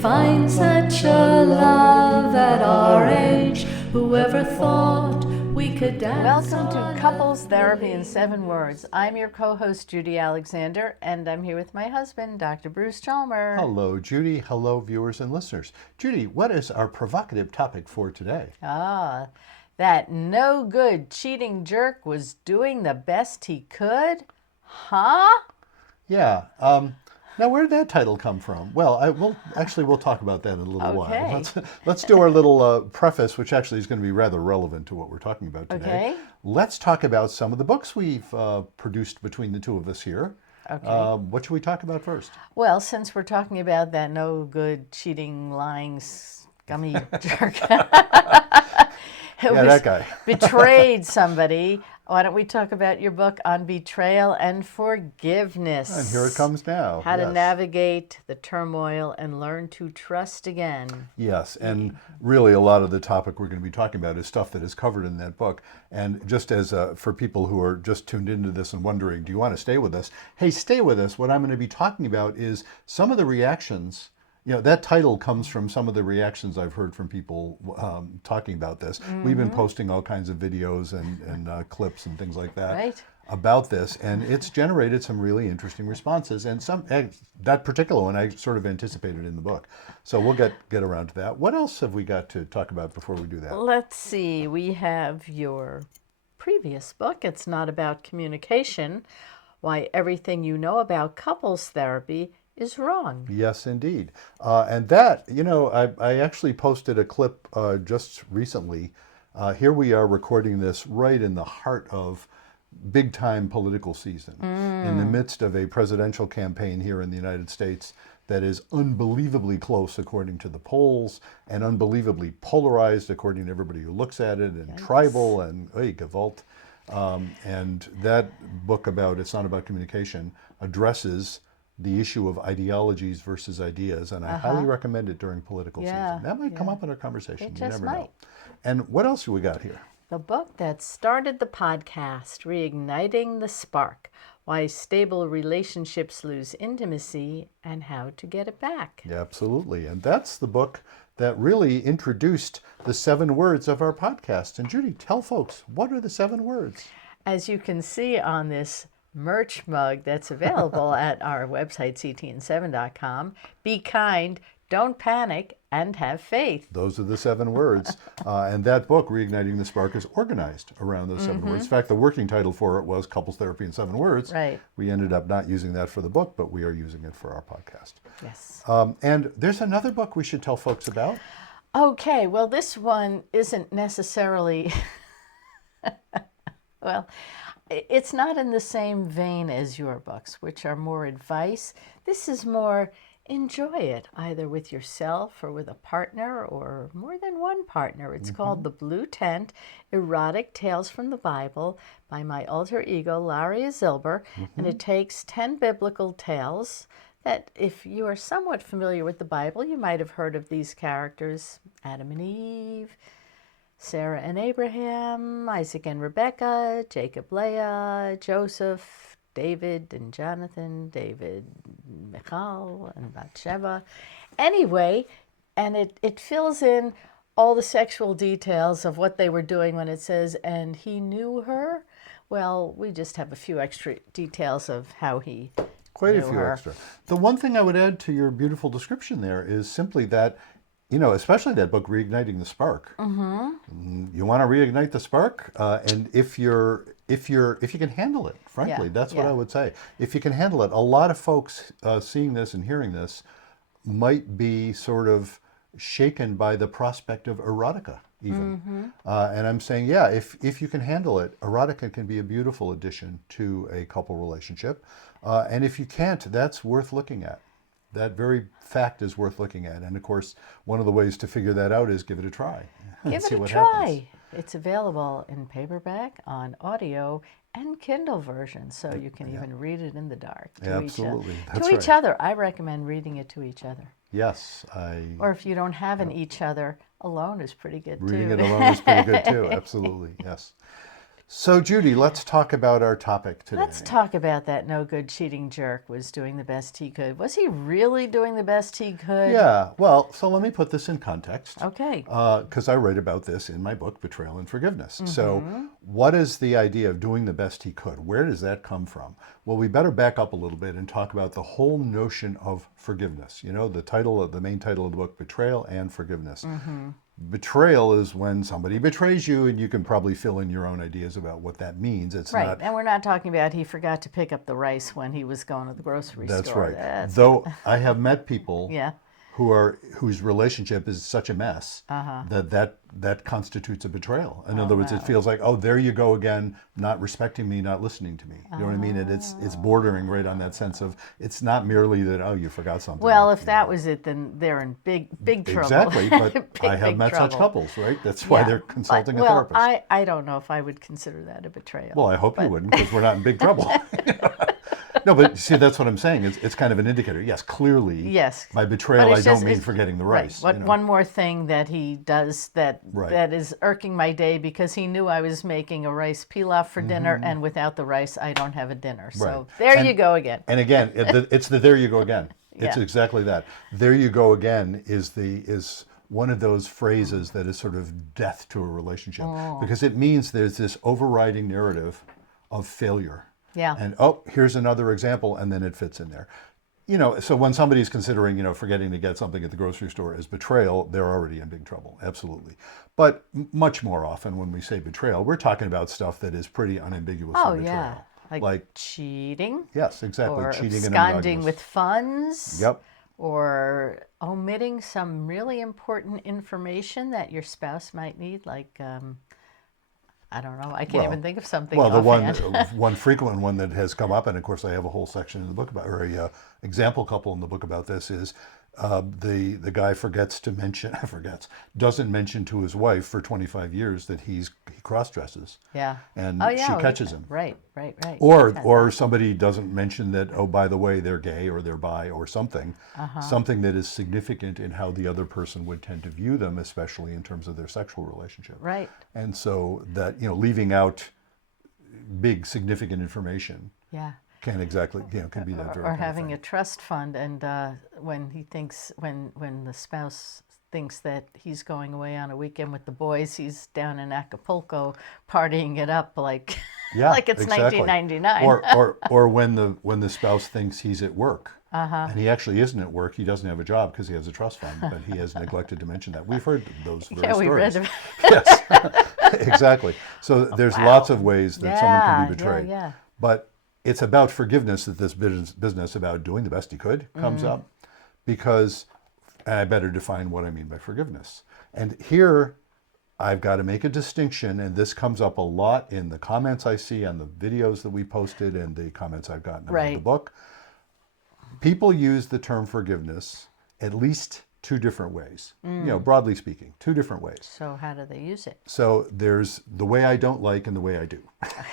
find such a love at our age. Whoever thought we could dance? Welcome to Couples Therapy in 7 Words. I'm your co-host, Judy Alexander, and I'm here with my husband, Dr. Bruce Chalmer. Hello, Judy. Hello, viewers and listeners. Judy, what is our provocative topic for today? That no good cheating jerk was doing the best he could? Huh? Yeah. Now, where did that title come from? Well, we'll talk about that in a little while. Let's do our little preface, which actually is going to be rather relevant to what we're talking about today. Okay. Let's talk about some of the books we've produced between the two of us here. Okay. What should we talk about first? Well, since we're talking about that no good cheating, lying, scummy jerk. That guy. Betrayed somebody. Why don't we talk about your book on betrayal and forgiveness? And here it comes now. How to navigate the turmoil and learn to trust again. Yes, and really a lot of the topic we're going to be talking about is stuff that is covered in that book. And just as for people who are just tuned into this and wondering, do you want to stay with us? Hey, stay with us. What I'm going to be talking about is some of the reactions. You know, that title comes from some of the reactions I've heard from people talking about this. Mm-hmm. We've been posting all kinds of videos and clips and things like that about this, and it's generated some really interesting responses. And that particular one I sort of anticipated in the book. So we'll get around to that. What else have we got to talk about before we do that? Let's see. We have your previous book. It's not about communication. Why everything you know about couples therapy is wrong. Yes, indeed. And that, I actually posted a clip just recently. Here we are recording this right in the heart of big-time political season, in the midst of a presidential campaign here in the United States that is unbelievably close according to the polls and unbelievably polarized according to everybody who looks at it, and tribal and Gewalt. And that book about It's Not About Communication addresses the issue of ideologies versus ideas, and I highly recommend it during political season. That might come up in our conversation. It You just never might. know. And what else have we got here? The book that started the podcast, Reigniting the Spark, Why Stable Relationships Lose Intimacy and How to Get It Back. Yeah, absolutely. And that's the book that really introduced the 7 words of our podcast. And Judy, tell folks, what are the 7 words? As you can see on this merch mug that's available at our website, ctn7.com. Be kind, don't panic, and have faith. Those are the 7 words. And that book, Reigniting the Spark, is organized around those 7 words. In fact, the working title for it was Couples Therapy in 7 Words. Right. We ended up not using that for the book, but we are using it for our podcast. Yes. And there's another book we should tell folks about. Okay, well, this one isn't necessarily... well, it's not in the same vein as your books, which are more advice. This is more enjoy it, either with yourself or with a partner or more than one partner. It's called The Blue Tent, Erotic Tales from the Bible by my alter ego, Larry Zilber. And it takes 10 biblical tales that if you are somewhat familiar with the Bible, you might have heard of these characters, Adam and Eve, Sarah and Abraham, Isaac and Rebekah, Jacob, Leah, Joseph, David and Jonathan, David, Michal, and Bathsheba. Anyway, and it fills in all the sexual details of what they were doing when it says, and he knew her. Well, we just have a few extra details of how he Quite a knew few her. extra. The one thing I would add to your beautiful description there is simply that, especially that book, Reigniting the Spark. You want to reignite the spark, and if you can handle it, frankly, that's what I would say. If you can handle it, a lot of folks seeing this and hearing this might be sort of shaken by the prospect of erotica, even. And I'm saying, if you can handle it, erotica can be a beautiful addition to a couple relationship. And if you can't, that's worth looking at. That very fact is worth looking at. And of course, one of the ways to figure that out is give it a try. Give it a try. Happens. It's available in paperback, on audio, and Kindle version, so you can even read it in the dark to Absolutely. each That's to each right. other. I recommend reading it to each other. Yes, Or if you don't have an each other, alone is pretty good reading too. it alone is pretty good too. Absolutely, yes. So, Judy, let's talk about our topic today. Let's talk about that no good cheating jerk was doing the best he could. Was he really doing the best he could? Yeah, well, so let me put this in context. Okay. Because I write about this in my book, Betrayal and Forgiveness. So, what is the idea of doing the best he could? Where does that come from? Well, we better back up a little bit and talk about the whole notion of forgiveness. You know, the main title of the book, Betrayal and Forgiveness. Betrayal is when somebody betrays you, and you can probably fill in your own ideas about what that means. It's Right, not. and we're not talking about he forgot to pick up the rice when he was going to the grocery That's store. right. Though I have met people Yeah. whose relationship is such a mess that constitutes a betrayal. In other words, it feels like, oh, there you go again, not respecting me, not listening to me. You know what I mean? And it's bordering right on that sense of, it's not merely that, oh, you forgot something. Well, if that was it, then they're in big trouble. Exactly, but Big, I have big met trouble. such couples, right? That's why they're consulting a well, therapist. I don't know if I would consider that a betrayal. Well, I hope you wouldn't, because we're not in big trouble. No, but see, that's what I'm saying. It's kind of an indicator. Yes, clearly. Yes. By betrayal, But I it's don't just- mean it's- forgetting the Right. rice. One more thing that he does that is irking my day, because he knew I was making a rice pilaf for dinner, and without the rice, I don't have a dinner. So there you go again. And again, it's the there you go again. It's Yeah. exactly that. There you go again is one of those phrases that is sort of death to a relationship, because it means there's this overriding narrative of failure. Yeah. And oh, here's another example, and then it fits in there. You know, so when somebody's considering, forgetting to get something at the grocery store as betrayal, they're already in big trouble. Absolutely. But much more often when we say betrayal, we're talking about stuff that is pretty unambiguous. Oh, betrayal. yeah. Like cheating. Yes, exactly. Or Cheating and absconding monogamous. with funds. Yep. Or omitting some really important information that your spouse might need, like I don't know. I can't even think of something. Well, the offhand. one frequent one that has come up, and of course I have a whole section in the book about, or a example couple in the book about this, is the guy doesn't mention to his wife for 25 years that he cross dresses. Yeah. And Oh, yeah, she catches him. Right. Or somebody doesn't mention that, oh, by the way, they're gay or they're bi or something, something that is significant in how the other person would tend to view them, especially in terms of their sexual relationship. Right. And so that, leaving out big significant information Yeah. can exactly, can be that very Or kind of having thing. a trust fund, and when the spouse thinks that he's going away on a weekend with the boys, he's down in Acapulco partying it up like Yeah, like it's exactly. 1999. Or when the spouse thinks he's at work, and he actually isn't at work, he doesn't have a job because he has a trust fund, but he has neglected to mention that. We've heard those very Yeah, we read stories. about Yes, exactly. So there's lots of ways that someone can be Yeah, betrayed. yeah. But it's about forgiveness that this business about doing the best he could comes up, because, and I better define what I mean by forgiveness. And here I've got to make a distinction, and this comes up a lot in the comments I see on the videos that we posted and the comments I've gotten about the book. People use the term forgiveness at least two different ways, broadly speaking, two different ways. So how do they use it? So there's the way I don't like and the way I do.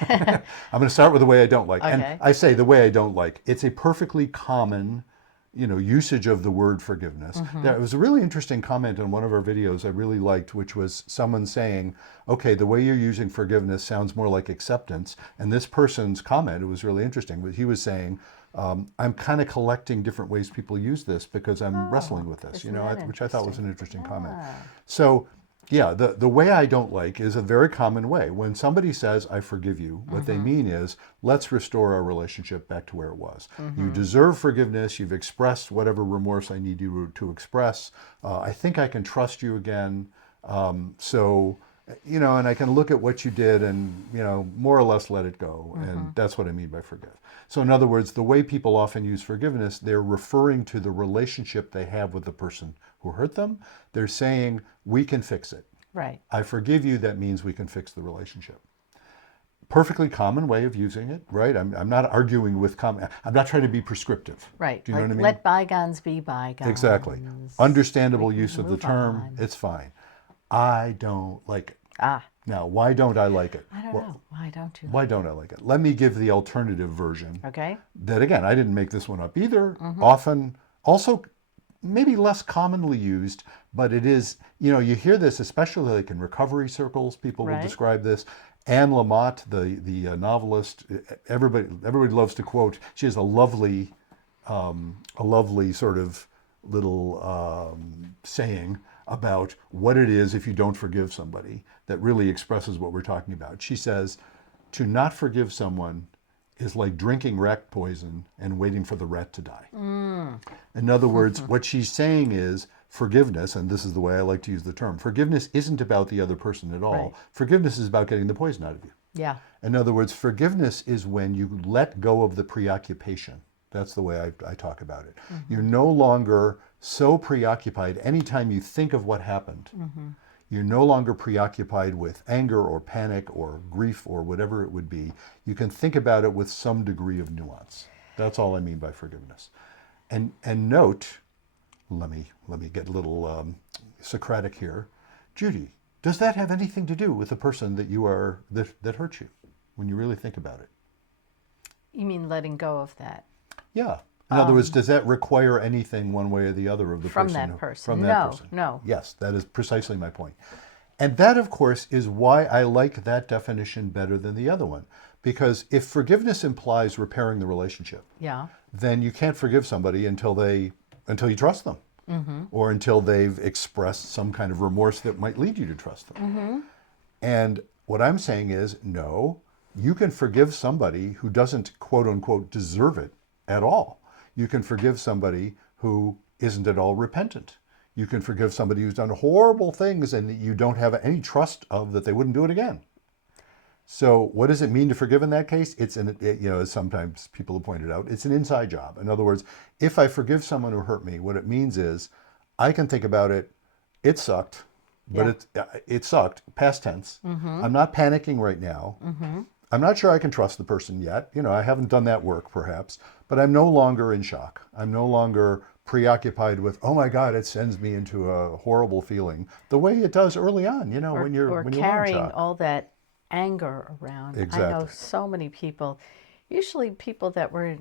I'm going to start with the way I don't like. Okay. And I say the way I don't like. It's a perfectly common, usage of the word forgiveness. There was a really interesting comment on one of our videos I really liked, which was someone saying, okay, the way you're using forgiveness sounds more like acceptance. And this person's comment, it was really interesting, but he was saying, I'm kind of collecting different ways people use this because I'm wrestling with this, which I thought was an interesting comment. So, yeah, the way I don't like is a very common way. When somebody says, I forgive you, what they mean is, let's restore our relationship back to where it was. You deserve forgiveness. You've expressed whatever remorse I need you to express. I think I can trust you again. And I can look at what you did and, more or less let it go. And that's what I mean by forgive. So in other words, the way people often use forgiveness, they're referring to the relationship they have with the person who hurt them. They're saying, we can fix it. Right. I forgive you, that means we can fix the relationship. Perfectly common way of using it, right? I'm not arguing with I'm not trying to be prescriptive. Right. Do you know what I mean? Let bygones be bygones. Exactly. Understandable We can use of the move term, on. it's fine. I don't like it. Ah, Now, why don't I like it? I don't know. Why don't you? Why don't I like it? Let me give the alternative version. Okay. That, again, I didn't make this one up either. Often, also maybe less commonly used, but it is, you hear this, especially like in recovery circles, people will Right. describe this, Anne Lamott, the novelist, everybody loves to quote. She has a lovely sort of little saying about what it is if you don't forgive somebody that really expresses what we're talking about. She says, to not forgive someone is like drinking rat poison and waiting for the rat to die. In other words, what she's saying is forgiveness, and this is the way I like to use the term, forgiveness isn't about the other person at all. Right. Forgiveness is about getting the poison out of you. Yeah. In other words, forgiveness is when you let go of the preoccupation. That's the way I talk about it. You're no longer so preoccupied anytime you think of what happened. You're no longer preoccupied with anger or panic or grief or whatever it would be. You can think about it with some degree of nuance. That's all I mean by forgiveness. And note, let me get a little Socratic here. Judy, does that have anything to do with the person that hurt you when you really think about it? You mean letting go of that? Yeah. In other words, does that require anything one way or the other of the From person? that person? From that No, person? no. Yes, that is precisely my point. And that, of course, is why I like that definition better than the other one. Because if forgiveness implies repairing the relationship, Yeah. then you can't forgive somebody until you trust them, or until they've expressed some kind of remorse that might lead you to trust them. And what I'm saying is, no, you can forgive somebody who doesn't, quote unquote, deserve it at all. You can forgive somebody who isn't at all repentant. You can forgive somebody who's done horrible things and that you don't have any trust of that they wouldn't do it again. So what does it mean to forgive in that case? As sometimes people have pointed out, it's an inside job. In other words, if I forgive someone who hurt me, what it means is I can think about it, it sucked, but it sucked, past tense. I'm not panicking right now. I'm not sure I can trust the person yet. I haven't done that work perhaps, but I'm no longer in shock. I'm no longer preoccupied with, oh my God, it sends me into a horrible feeling the way it does early on, when you're Or in carrying shock. all that anger around. Exactly. I know so many people, usually people that were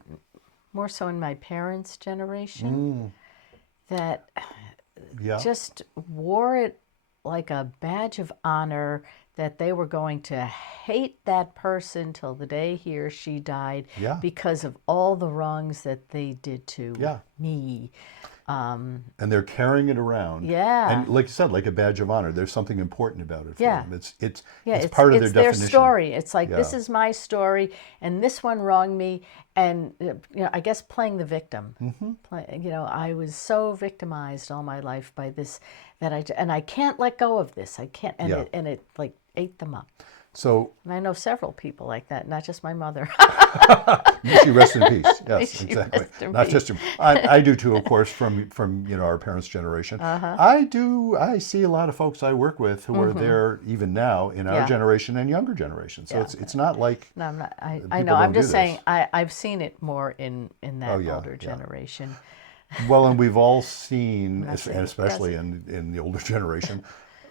more so in my parents' generation, that Yeah. just wore it like a badge of honor that they were going to hate that person till the day he or she died Yeah. because of all the wrongs that they did to Yeah. me. And they're carrying it around. Yeah. And like you said, like a badge of honor, there's something important about it for Yeah. them. It's Yeah, part of their it's their definition. story. It's like, this Yeah. is my story, and this one wronged me, and I guess playing the victim. I was so victimized all my life by this that I can't let go of this. I can't, and Yeah. it like ate them up. So And I know several people like that, not just my mother. may she rest in peace. Yes, she exactly. rest in Not peace. just I do too, of course, from our parents' generation. I see a lot of folks I work with who are there even now in our Yeah. generation and younger generations. So it's not like No, I'm not. I people know. I'm don't do just saying. this. I've seen it more in that Oh, yeah, older yeah. generation. Well, and we've all seen, not saying and it especially in the older generation.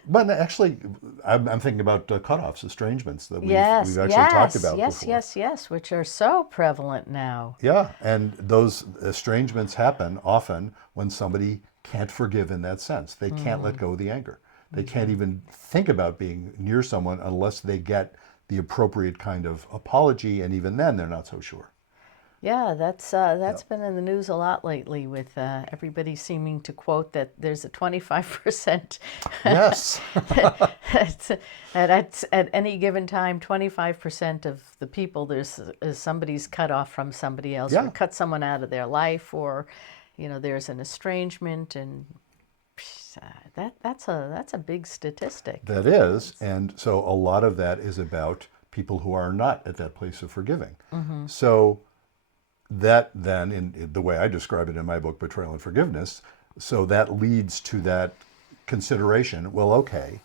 But actually, I'm thinking about cutoffs, estrangements that we've actually talked about before. Yes, which are so prevalent now. Yeah, and those estrangements happen often when somebody can't forgive in that sense. They can't let go of the anger. They can't even think about being near someone unless they get the appropriate kind of apology, and even then they're not so sure. Yeah, that's been in the news a lot lately, with everybody seeming to quote that there's a 25%. Yes. at any given time, 25% of the people is somebody's cut off from somebody else, Yeah. or cut someone out of their life, or there's an estrangement, and that's a big statistic. That is, and so a lot of that is about people who are not at that place of forgiving. So that then, in the way I describe it in my book, Betrayal and Forgiveness, so that leads to that consideration. Well, okay,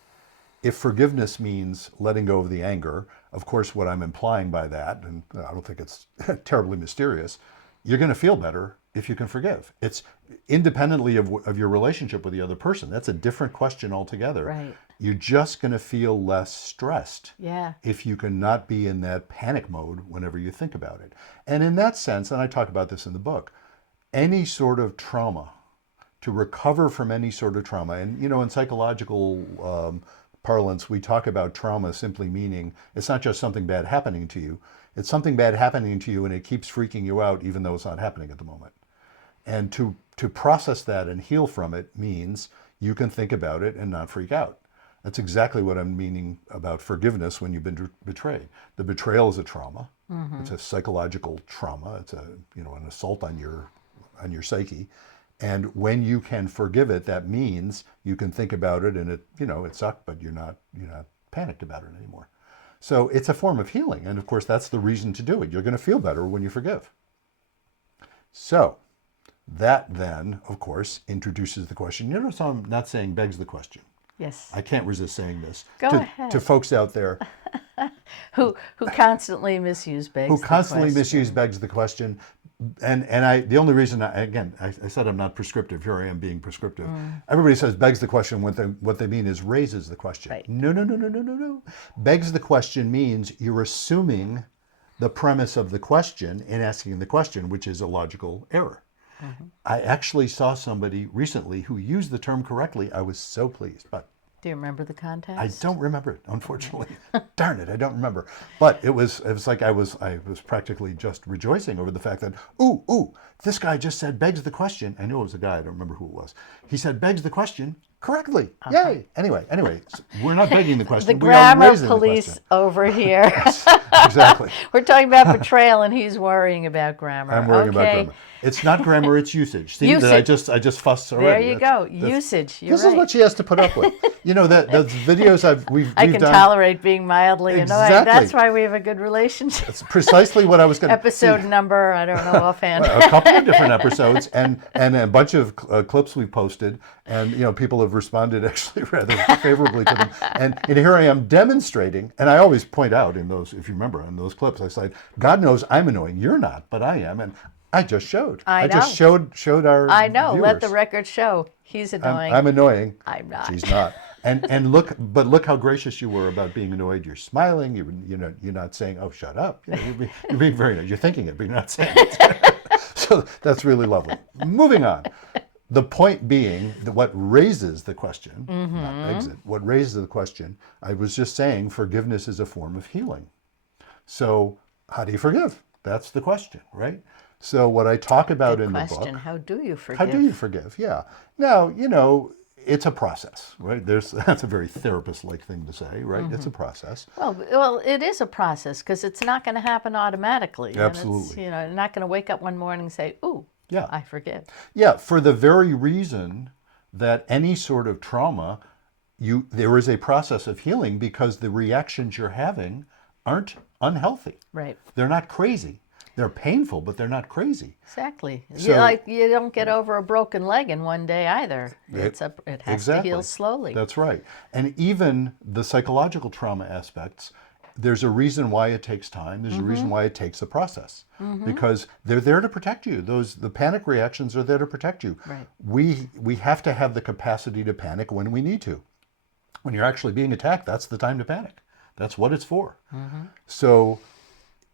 if forgiveness means letting go of the anger, of course, what I'm implying by that, and I don't think it's terribly mysterious, you're going to feel better if you can forgive. It's independently of your relationship with the other person. That's a different question altogether. Right. You're just going to feel less stressed Yeah. if you can not be in that panic mode whenever you think about it. And in that sense, and I talk about this in the book, any sort of trauma, to recover from any sort of trauma, and in psychological parlance, we talk about trauma simply meaning it's not just something bad happening to you. It's something bad happening to you and it keeps freaking you out even though it's not happening at the moment. And to process that and heal from it means you can think about it and not freak out. That's exactly what I'm meaning about forgiveness when you've been betrayed. The betrayal is a trauma. It's a psychological trauma. It's an assault on your psyche. And when you can forgive it, that means you can think about it and it sucked, but you're not panicked about it anymore. So it's a form of healing. And of course, that's the reason to do it. You're going to feel better when you forgive. So that then, of course, introduces the question. You notice I'm not saying begs the question. Yes. I can't resist saying this. Go to, ahead. To folks out there who constantly misuse begs who the constantly question. misuse begs the question. And the only reason, I said I'm not prescriptive. Here I am being prescriptive. Everybody says begs the question. What they mean is raises the question. Right. No. Begs the question means you're assuming the premise of the question in asking the question, which is a logical error. I actually saw somebody recently who used the term correctly. I was so pleased, but Do you remember the context? I don't remember it, unfortunately. Darn it, I don't remember. But it was like I was practically just rejoicing over the fact that, ooh, this guy just said begs the question. I knew it was a guy, I don't remember who it was. He said begs the question correctly. Yay. Anyway, we're not begging the question. The We are grammar raising the police question. over here. Exactly. We're talking about betrayal, and he's worrying about grammar. I'm worrying about grammar. It's not grammar, it's usage. See, that I just fussed There already. you go. Usage. You're This right. is what she has to put up with. Those videos we've I can done. tolerate being mildly annoyed. Exactly. That's why we have a good relationship. It's precisely what I was going to Episode number, I don't know offhand. A couple of different episodes and a bunch of clips we posted, and people have responded actually rather favorably to them. And here I am demonstrating, and I always point out in those, if you remember, in those clips, I said, God knows I'm annoying. You're not, but I am, and I just showed. I just showed our I know. viewers. Let the record show. He's annoying. I'm annoying. I'm not. She's not. And look how gracious you were about being annoyed. You're smiling. You're not saying, "Oh, shut up." You're being very nice. You're thinking it, but you're not saying it. So that's really lovely. Moving on. The point being that what raises the question, not begs it. What raises the question? I was just saying, forgiveness is a form of healing. So how do you forgive? That's the question, right? So what I talk about in the book. How do you forgive? How do you forgive? Yeah. Now, it's a process, right? That's a very therapist-like thing to say, right? It's a process. Well, it is a process because it's not going to happen automatically. Absolutely. And you're not going to wake up one morning and say, "Ooh, Yeah. I forgive." Yeah, for the very reason that any sort of trauma, there is a process of healing because the reactions you're having aren't unhealthy. Right. They're not crazy. They're painful, but they're not crazy. Exactly. So- you don't get over a broken leg in one day either. It has to heal slowly. That's right. And even the psychological trauma aspects, there's a reason why it takes time. There's a reason why it takes a process. Because they're there to protect you. The panic reactions are there to protect you. Right. We have to have the capacity to panic when we need to. When you're actually being attacked, that's the time to panic. That's what it's for. So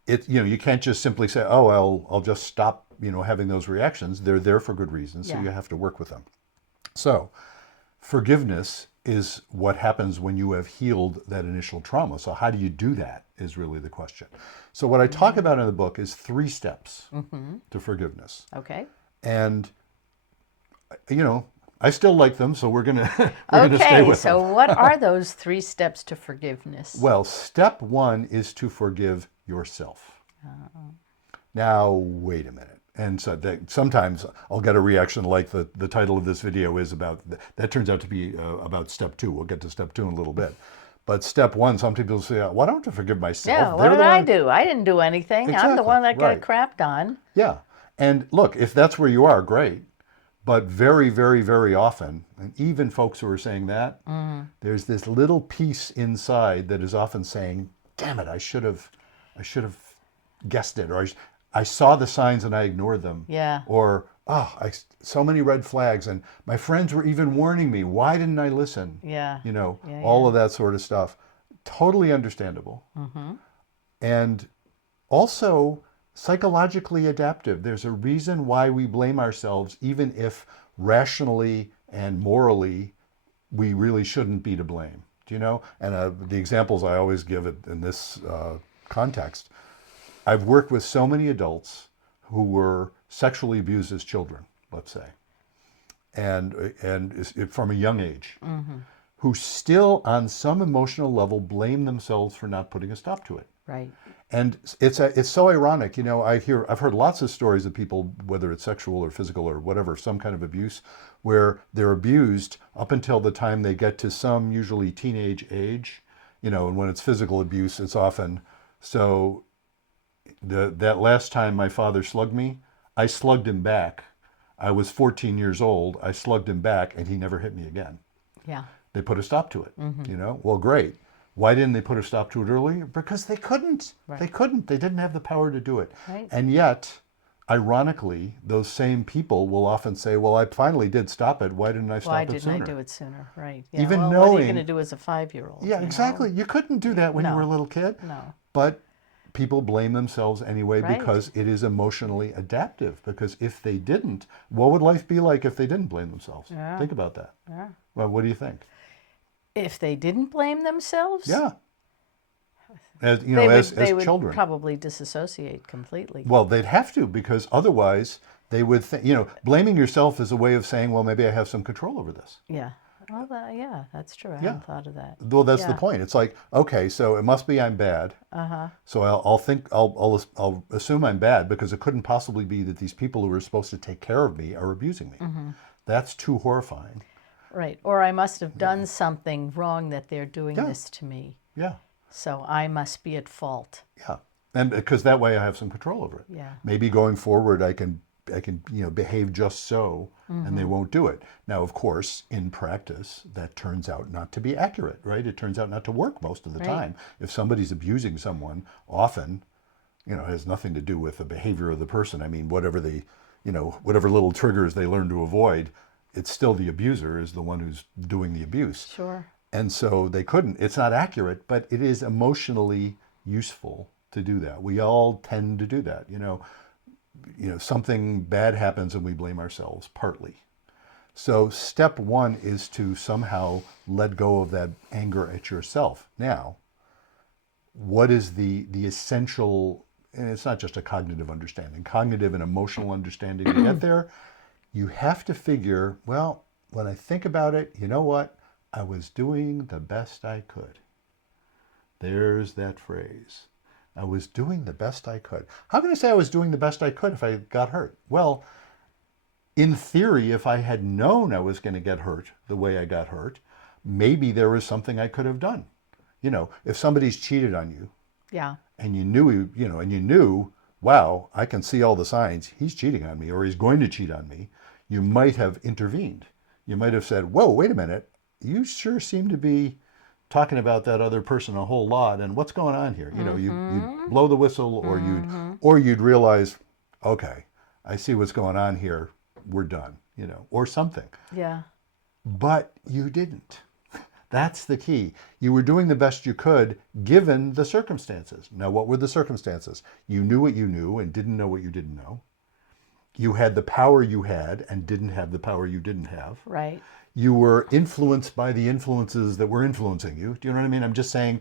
you can't just simply say, "Oh, I'll just stop, having those reactions." They're there for good reasons, so you have to work with them. So, forgiveness is what happens when you have healed that initial trauma. So how do you do that is really the question. So what I talk about in the book is 3 steps to forgiveness. Okay. And I still like them, so we're gonna stay with so them. what are those 3 steps to forgiveness? Well, step 1 is to forgive yourself. Now, wait a minute. And so sometimes I'll get a reaction like the title of this video is about, that turns out to be about step 2. We'll get to step 2 in a little bit. But step 1, some people say, "Why don't I forgive myself?" Yeah, what did I do? I didn't do anything. I'm the Exactly, one that got right. crapped on. Yeah. And look, if that's where you are, great. But very, very, very often, and even folks who are saying that, there's this little piece inside that is often saying, "Damn it, I should have guessed it," or I saw the signs and I ignored them. Yeah. Or, so many red flags, and my friends were even warning me. Why didn't I listen? Yeah. All of that sort of stuff. Totally understandable. And also psychologically adaptive. There's a reason why we blame ourselves, even if rationally and morally we really shouldn't be to blame. Do you know? And the examples I always give it in this context, I've worked with so many adults who were sexually abused as children, let's say, and from a young age, who still, on some emotional level, blame themselves for not putting a stop to it. Right. And it's so ironic, you know. I've heard lots of stories of people, whether it's sexual or physical or whatever, some kind of abuse, where they're abused up until the time they get to some usually teenage age, you know. And when it's physical abuse, it's often so. That last time my father slugged me, I slugged him back. I was 14 years old. I slugged him back, and he never hit me again. Yeah. They put a stop to it. You know. Well, great. Why didn't they put a stop to it earlier? Because they couldn't. Right. They couldn't. They didn't have the power to do it. Right. And yet, ironically, those same people will often say, well, I finally did stop it. Why didn't I stop Why it didn't sooner? I do it sooner? Right. Yeah. Even well, what are you knowing- going to do as a 5-year-old? Yeah, you exactly. know? You couldn't do that when you No. were a little kid. No. But people blame themselves anyway Right. because it is emotionally adaptive. Because if they didn't, what would life be like if they didn't blame themselves? Yeah. Think about that. Yeah. Well, what do you think? If they didn't blame themselves, Yeah. As you they know, would, as they would children. probably disassociate completely. Well, they'd have to, because otherwise they would think, you know, blaming yourself is a way of saying, well, maybe I have some control over this. Yeah. Well, yeah, that's true. I Yeah. hadn't thought of that. Well, that's the Yeah. point. It's like, okay, so it must be I'm bad. So I'll assume I'm bad because it couldn't possibly be that these people who are supposed to take care of me are abusing me. That's too horrifying. Right. Or I must have done something wrong that they're doing Yeah. this to me. Yeah, So I must be at fault. yeah. And because that way I have some control over it. Yeah. Maybe going forward I can behave just so, and they won't do it. Now, of course, in practice, that turns out not to be accurate, right? It turns out not to work most of the Right. time. If somebody's abusing someone, often, it has nothing to do with the behavior of the person. I mean, whatever little triggers they learn to avoid, it's still the abuser is the one who's doing the abuse. Sure. And so they couldn't. It's not accurate, but it is emotionally useful to do that. We all tend to do that. Something bad happens and we blame ourselves, partly. So step one is to somehow let go of that anger at yourself. Now, what is the essential, and it's not just a cognitive understanding, cognitive and emotional understanding to get there. You have to figure, well, when I think about it, you know what? I was doing the best I could. There's that phrase. I was doing the best I could. How can I say I was doing the best I could if I got hurt? Well, in theory, if I had known I was going to get hurt the way I got hurt, maybe there was something I could have done. If somebody's cheated on you, Yeah. and you knew, wow, I can see all the signs. He's cheating on me, or he's going to cheat on me. You might have intervened. You might have said, whoa, wait a minute. You sure seem to be talking about that other person a whole lot, and what's going on here? You'd blow the whistle, or you'd realize, okay, I see what's going on here. We're done, or something. Yeah. But you didn't. That's the key. You were doing the best you could given the circumstances. Now, what were the circumstances? You knew what you knew and didn't know what you didn't know. You had the power you had and didn't have the power you didn't have. Right. You were influenced by the influences that were influencing you. Do you know what I mean? I'm just saying,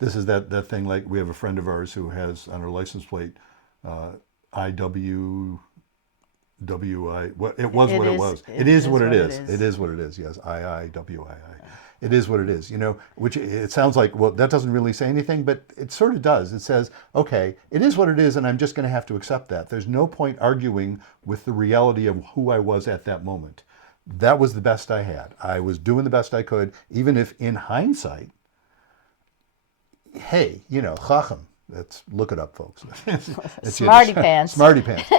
this is that thing, like we have a friend of ours who has on her license plate, IWWI. What it was, what it was. It is what it is. It is what it is. Yes, IIWII. It is what it is. Which it sounds like, well, that doesn't really say anything, but it sort of does. It says, okay, it is what it is, and I'm just going to have to accept that. There's no point arguing with the reality of who I was at that moment. That was the best I had. I was doing the best I could, even if in hindsight, hey, chacham. Let's look it up, folks. Smarty pants. Smarty pants.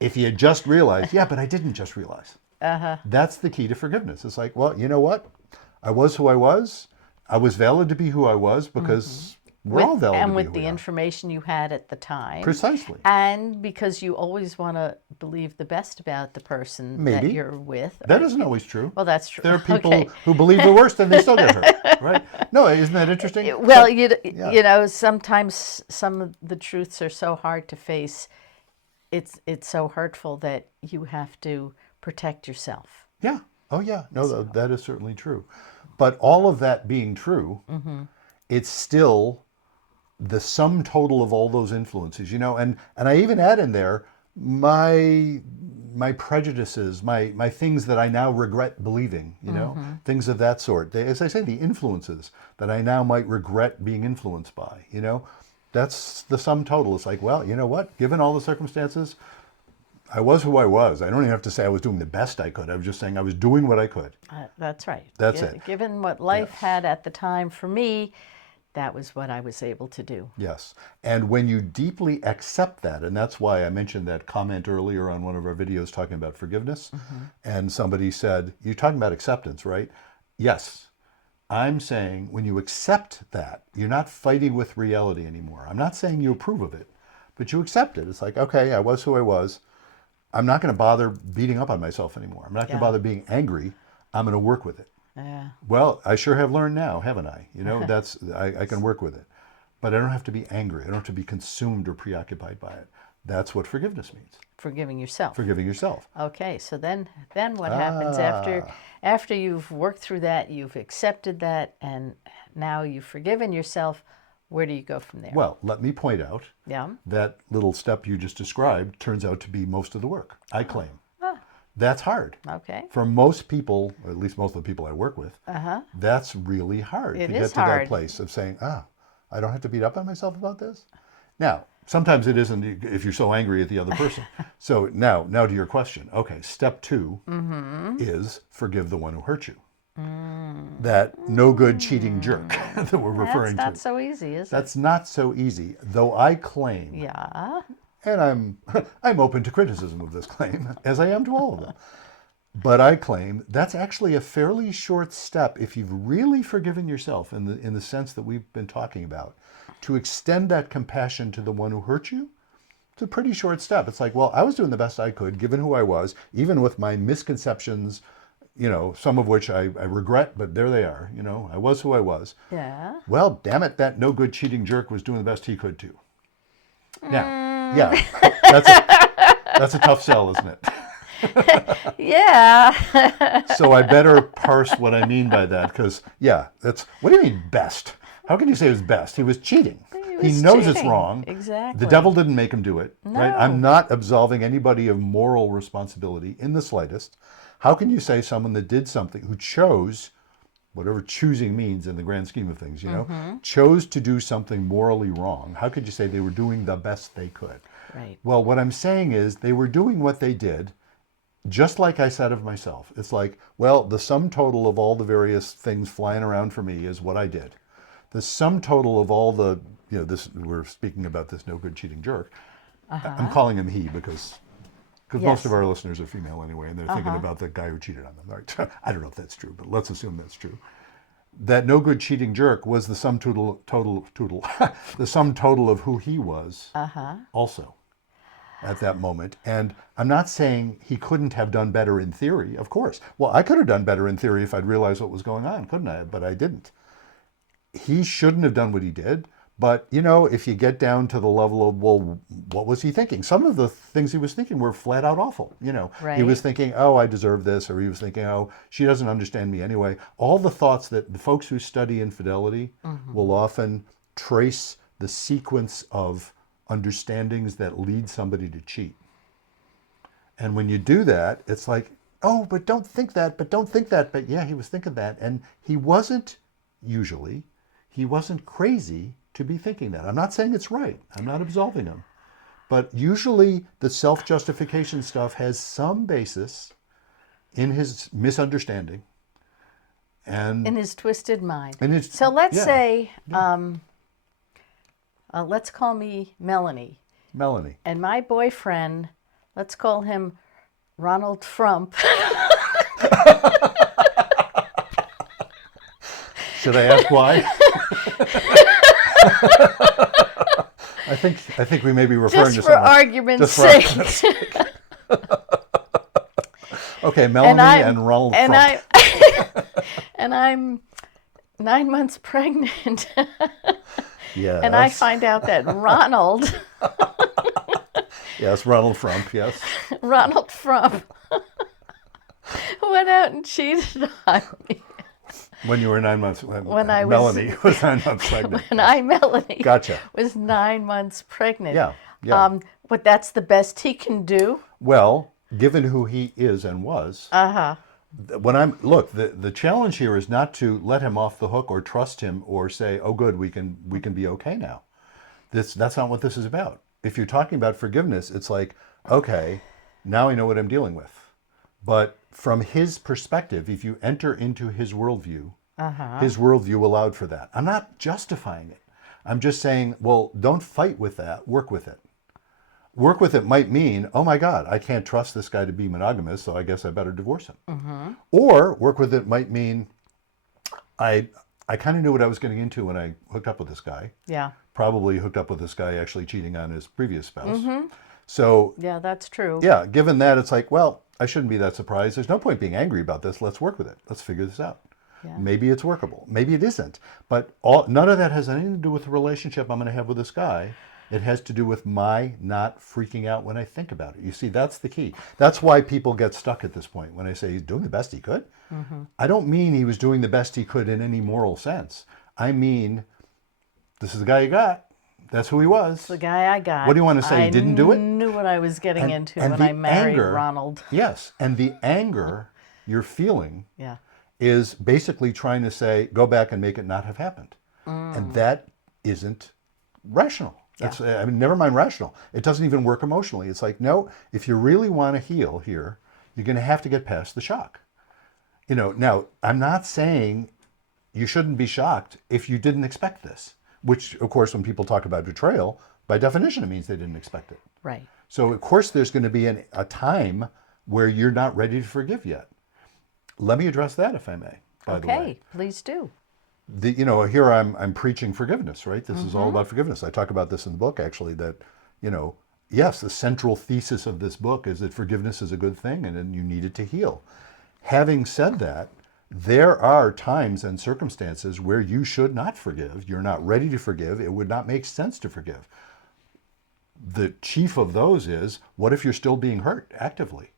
If you just realized, yeah, but I didn't just realize. That's the key to forgiveness. It's like, well, you know what? I was who I was. I was valid to be who I was because we're all valid to be with who the we are. information you had at the time. Precisely. And because you always want to believe the best about the person Maybe. that you're with. That isn't always true. Well, that's true. There are people Okay. who believe the worst and they still get hurt, right? No, isn't that interesting? Well, Yeah. sometimes some of the truths are so hard to face. It's so hurtful that you have to protect yourself. Yeah. Oh, yeah. No, that is certainly true. But all of that being true, it's still the sum total of all those influences, and I even add in there my prejudices, my things that I now regret believing, things of that sort. As I say, the influences that I now might regret being influenced by, that's the sum total. It's like, well, you know what? Given all the circumstances, I was who I was. I don't even have to say I was doing the best I could. I was just saying I was doing what I could. That's right. That's it. Given what life had at the time for me, that was what I was able to do. Yes. And when you deeply accept that, and that's why I mentioned that comment earlier on one of our videos talking about forgiveness, and somebody said, you're talking about acceptance, right? Yes. I'm saying when you accept that, you're not fighting with reality anymore. I'm not saying you approve of it, but you accept it. It's like, okay, I was who I was. I'm not going to bother beating up on myself anymore. I'm not going to bother being angry. I'm going to work with it. Yeah. Well, I sure have learned now, haven't I? That's I can work with it. But I don't have to be angry. I don't have to be consumed or preoccupied by it. That's what forgiveness means. Forgiving yourself. Forgiving yourself. Okay, so then what happens after you've worked through that, you've accepted that, and now you've forgiven yourself, where do you go from there? Well, let me point out that little step you just described turns out to be most of the work, I claim. That's hard. Okay. For most people, or at least most of the people I work with, that's really hard to get to that place of saying, I don't have to beat up on myself about this. Now, sometimes it isn't if you're so angry at the other person. So now to your question. Okay, step 2 is forgive the one who hurt you. That no good cheating jerk that we're referring to. That's not so easy, is it? That's not so easy, though I claim. Yeah. And I'm open to criticism of this claim, as I am to all of them. But I claim that's actually a fairly short step if you've really forgiven yourself in the sense that we've been talking about. To extend that compassion to the one who hurt you, it's a pretty short step. It's like, well, I was doing the best I could, given who I was, even with my misconceptions, some of which I regret, but there they are. I was who I was. Yeah. Well, damn it, that no good cheating jerk was doing the best he could too. Now, yeah, that's a tough sell, isn't it? Yeah. So I better parse what I mean by that, because what do you mean best? How can you say it was best? He was cheating. He knows it's wrong. Exactly. The devil didn't make him do it. No. Right? I'm not absolving anybody of moral responsibility in the slightest. How can you say someone that did something, who chose, whatever choosing means in the grand scheme of things, chose to do something morally wrong? How could you say they were doing the best they could? Right. Well, what I'm saying is they were doing what they did, just like I said of myself. It's like, well, the sum total of all the various things flying around for me is what I did. The sum total of all the, we're speaking about this no good cheating jerk. I'm calling him he because most of our listeners are female anyway, and they're thinking about the guy who cheated on them. Right? I don't know if that's true, but let's assume that's true. That no good cheating jerk was the sum total the sum total of who he was also at that moment. And I'm not saying he couldn't have done better in theory, of course. Well, I could have done better in theory if I'd realized what was going on, couldn't I? But I didn't. He shouldn't have done what he did. But, if you get down to the level of, well, what was he thinking? Some of the things he was thinking were flat out awful. Right. He was thinking, oh, I deserve this. Or he was thinking, oh, she doesn't understand me anyway. All the thoughts that the folks who study infidelity will often trace the sequence of understandings that lead somebody to cheat. And when you do that, it's like, oh, but don't think that, but yeah, he was thinking that. And he wasn't crazy to be thinking that. I'm not saying it's right. I'm not absolving him. But usually the self-justification stuff has some basis in his misunderstanding. And in his twisted mind. So let's say, let's call me Melanie. Melanie. And my boyfriend, let's call him Ronald Trump. Should I ask why? I think we may be referring to someone. Argument's sake. Okay, Melanie and Ronald Trump. And I'm 9 months pregnant. Yes. And I find out that Ronald. Yes, Ronald Trump, yes. Ronald Trump went out and cheated on me. When you were 9 months, When I was- Melanie was 9 months pregnant. when I, Melanie, Gotcha. was 9 months pregnant. Yeah, yeah. But that's the best he can do. Well, given who he is and was, when look, the challenge here is not to let him off the hook or trust him or say, oh, good, we can be okay now. That's not what this is about. If you're talking about forgiveness, it's like, okay, now I know what I'm dealing with. But from his perspective, if you enter into his worldview allowed for that. I'm not justifying it. I'm just saying, well, don't fight with that. Work with it. Work with it might mean, oh my God, I can't trust this guy to be monogamous, so I guess I better divorce him. Or work with it might mean, I kind of knew what I was getting into when I hooked up with this guy. Yeah. Probably hooked up with this guy actually cheating on his previous spouse. So Yeah, that's true. yeah, given that, it's like, well, I shouldn't be that surprised. There's no point being angry about this. Let's work with it. Let's figure this out. Yeah. Maybe it's workable. Maybe it isn't. But none of that has anything to do with the relationship I'm going to have with this guy. It has to do with my not freaking out when I think about it. You see, that's the key. That's why people get stuck at this point. When I say he's doing the best he could, I don't mean he was doing the best he could in any moral sense. I mean, this is the guy you got. That's who he was. The guy I got. What do you want to say? He didn't do it? I knew what I was getting into and when the I married anger, Ronald. Yes, and the anger you're feeling Yeah. is basically trying to say, go back and make it not have happened. And that isn't rational. That's, I mean, never mind rational. It doesn't even work emotionally. It's like, no, if you really want to heal here, you're going to have to get past the shock. You know, now, I'm not saying you shouldn't be shocked if you didn't expect this, which, of course, when people talk about betrayal, by definition, it means they didn't expect it. Right. So, of course, there's going to be a time where you're not ready to forgive yet. Let me address that, if I may, by the way. Okay, please do. You know, here I'm preaching forgiveness, right? This is all about forgiveness. I talk about this in the book, actually, that, you know, yes, the central thesis of this book is that forgiveness is a good thing and then you need it to heal. Having said that, there are times and circumstances where you should not forgive. You're not ready to forgive. It would not make sense to forgive. The chief of those is, what if you're still being hurt actively?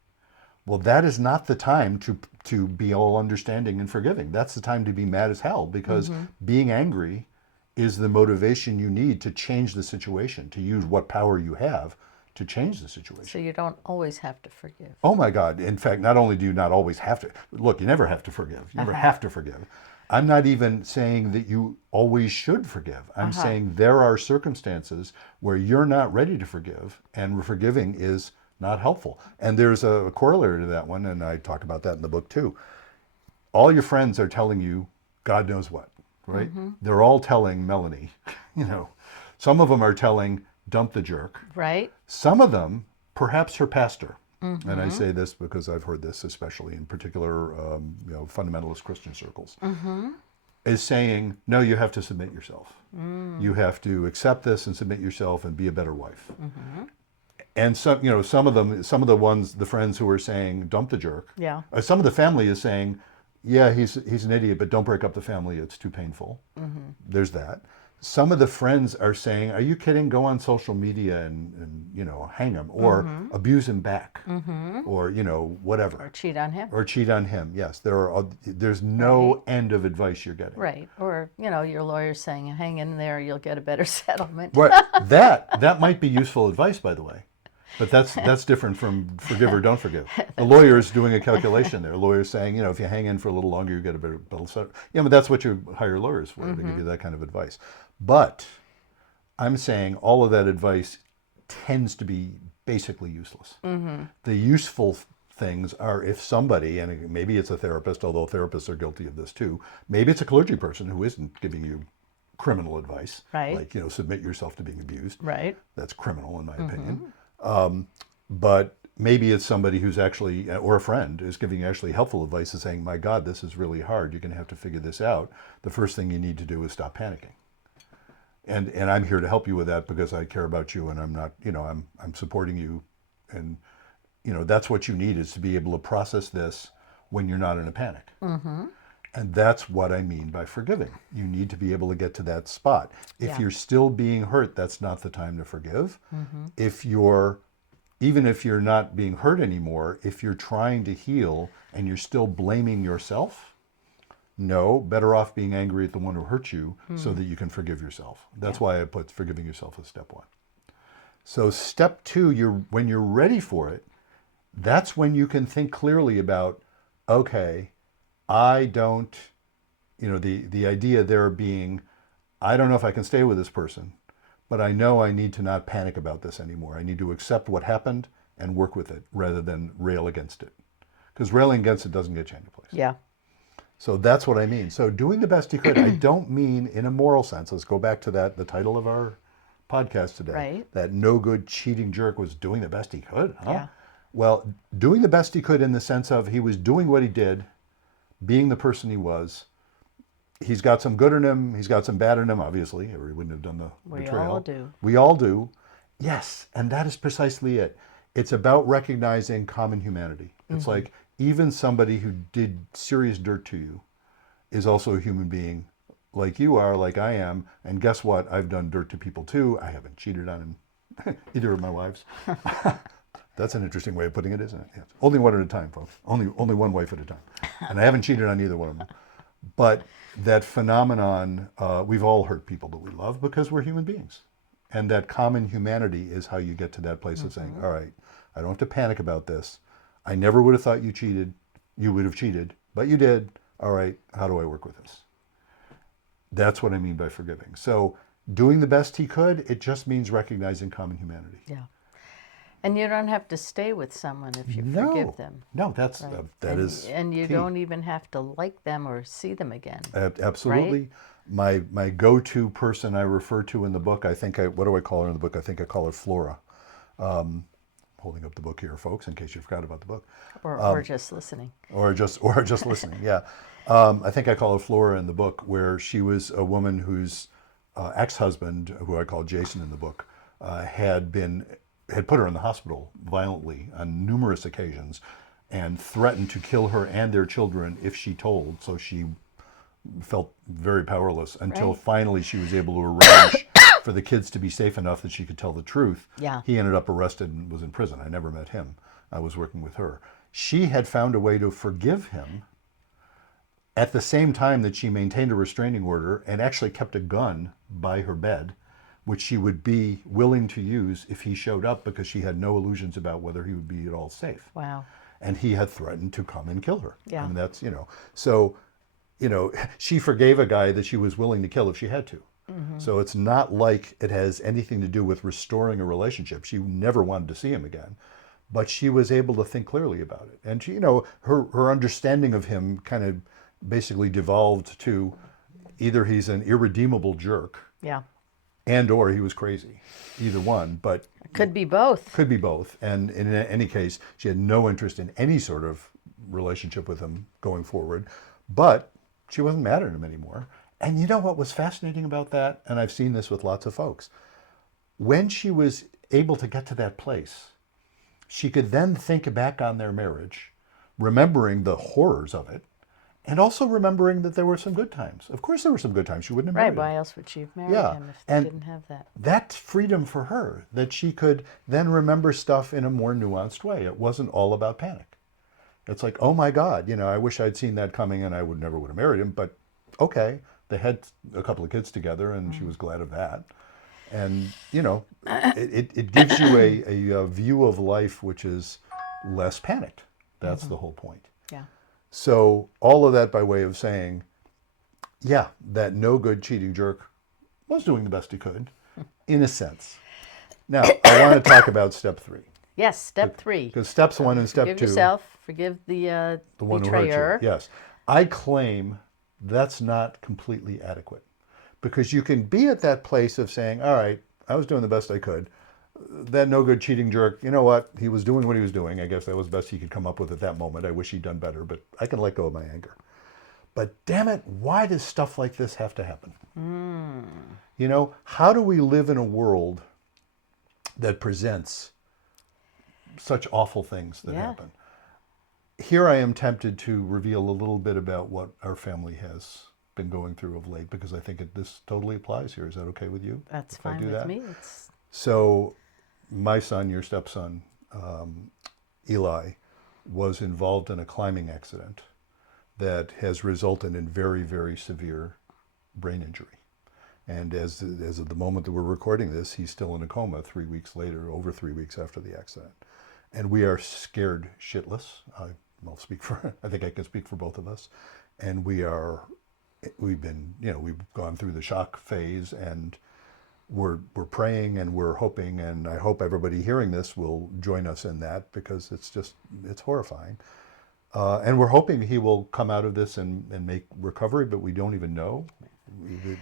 Well, that is not the time to be all understanding and forgiving. That's the time to be mad as hell, because being angry is the motivation you need to change the situation, to use what power you have to change the situation. So you don't always have to forgive. Oh my God. In fact, not only do you not always have to, look, you never have to forgive. You never have to forgive. I'm not even saying that you always should forgive. I'm saying there are circumstances where you're not ready to forgive, and forgiving is not helpful. And there's a corollary to that one, and I talk about that in the book too. All your friends are telling you God knows what, right? They're all telling Melanie, you know, some of them are telling dump the jerk. Right. Some of them, perhaps her pastor, and I say this because I've heard this especially in particular, you know, fundamentalist Christian circles, is saying, no, you have to submit yourself. You have to accept this and submit yourself and be a better wife. And some, you know, some of the friends who are saying, dump the jerk. Yeah. Some of the family is saying, yeah, he's an idiot, but don't break up the family. It's too painful. There's that. Some of the friends are saying, are you kidding? Go on social media and you know, hang him or abuse him back or, you know, whatever. Or cheat on him. Or cheat on him. Yes. There's no end of advice you're getting. Right. Or, you know, your lawyer's saying, hang in there, you'll get a better settlement. Right. That might be useful advice, by the way. But that's different from forgive or don't forgive. The lawyer's doing a calculation there. The lawyer's saying, you know, if you hang in for a little longer, you get a better settlement. Yeah, but that's what you hire lawyers for, to give you that kind of advice. But I'm saying all of that advice tends to be basically useless. The useful things are if somebody, and maybe it's a therapist, although therapists are guilty of this too, maybe it's a clergy person who isn't giving you criminal advice. Right. Like, you know, submit yourself to being abused. Right. That's criminal in my opinion. But maybe it's somebody who's actually, or a friend, is giving you actually helpful advice and saying, my God, this is really hard. You're going to have to figure this out. The first thing you need to do is stop panicking. And I'm here to help you with that because I care about you and I'm not, you know, I'm supporting you. And, you know, that's what you need, is to be able to process this when you're not in a panic. And that's what I mean by forgiving. You need to be able to get to that spot. If you're still being hurt, that's not the time to forgive. Even if you're not being hurt anymore, if you're trying to heal and you're still blaming yourself, No, better off being angry at the one who hurt you so that you can forgive yourself. That's why I put forgiving yourself as step one. So step two, when you're ready for it, that's when you can think clearly about, okay, I don't, the idea there being, I don't know if I can stay with this person, but I know I need to not panic about this anymore. I need to accept what happened and work with it rather than rail against it. Because railing against it doesn't get you any place. Yeah. So that's what I mean. So doing the best you could, I don't mean in a moral sense. Let's go back to the title of our podcast today. Right. That no good cheating jerk was doing the best he could, huh? Yeah. Well, doing the best he could in the sense of he was doing what he did, being the person he was. He's got some good in him. He's got some bad in him, obviously, or he wouldn't have done the betrayal. We all do. We all do. Yes, and that is precisely it. It's about recognizing common humanity. It's like even somebody who did serious dirt to you is also a human being like you are, like I am. And guess what? I've done dirt to people too. I haven't cheated on either of my wives. That's an interesting way of putting it, isn't it? Yes. Only one at a time, folks. Only one wife at a time. And I haven't cheated on either one of them. But that phenomenon, we've all hurt people that we love because we're human beings. And that common humanity is how you get to that place of saying, all right, I don't have to panic about this. I never would have thought you cheated. You would have cheated, but you did. All right, how do I work with this? That's what I mean by forgiving. So doing the best he could, it just means recognizing common humanity. Yeah. And you don't have to stay with someone if you forgive them. No, that is And you key. don't even have to like them or see them again. Absolutely. Right? My go-to person I refer to in the book, what do I call her in the book? I think I call her Flora. Holding up the book here, folks, in case you forgot about the book. Or just listening. Or just listening, yeah. I think I call her Flora in the book, where she was a woman whose ex-husband, who I call Jason in the book, had put her in the hospital violently on numerous occasions and threatened to kill her and their children if she told. So she felt very powerless until finally she was able to arrange for the kids to be safe enough that she could tell the truth. Yeah. He ended up arrested and was in prison. I never met him. I was working with her. She had found a way to forgive him at the same time that she maintained a restraining order and actually kept a gun by her bed, which she would be willing to use if he showed up, because she had no illusions about whether he would be at all safe. Wow. And he had threatened to come and kill her. Yeah. I mean, that's, so, she forgave a guy that she was willing to kill if she had to. So it's not like it has anything to do with restoring a relationship. She never wanted to see him again, but she was able to think clearly about it. And she, her understanding of him kind of basically devolved to either he's an irredeemable jerk, Yeah. and or he was crazy. Either one, but Could be both. could be both. And in any case, she had no interest in any sort of relationship with him going forward, but she wasn't mad at him anymore. And you know what was fascinating about that? And I've seen this with lots of folks. When she was able to get to that place, she could then think back on their marriage, remembering the horrors of it, and also remembering that there were some good times. Of course there were some good times. She wouldn't have married Right. him. Why else would she have married Yeah, him if they and didn't have that? That's freedom for her, that she could then remember stuff in a more nuanced way. It wasn't all about panic. It's like, oh my God, I wish I'd seen that coming and I never would have married him, but okay. They had a couple of kids together, and she was glad of that. And, it gives you a view of life which is less panicked. That's the whole point. Yeah. So all of that by way of saying, yeah, that no good cheating jerk was doing the best he could, in a sense. Now, I want to talk about step 3. Yes. Step 3. Because steps 1 and step 2. Forgive yourself. Forgive the one who betrayer. hurt you. Yes. I claim that's not completely adequate, because you can be at that place of saying, all right, I was doing the best I could. That no good cheating jerk, you know what? He was doing what he was doing. I guess that was the best he could come up with at that moment. I wish he'd done better, but I can let go of my anger. But damn it, why does stuff like this have to happen? How do we live in a world that presents such awful things that happen? Here I am tempted to reveal a little bit about what our family has been going through of late, because I think this totally applies here. Is that okay with you? That's if I fine do with that? me. So my son, your stepson, Eli, was involved in a climbing accident that has resulted in very, very severe brain injury. And as of the moment that we're recording this, he's still in a coma 3 weeks later, over 3 weeks after the accident. And we are scared shitless. I'll speak for, I think I can speak for both of us. And we've gone through the shock phase, and we're praying and we're hoping, and I hope everybody hearing this will join us in that, because it's horrifying. And we're hoping he will come out of this and make recovery, but we don't even know.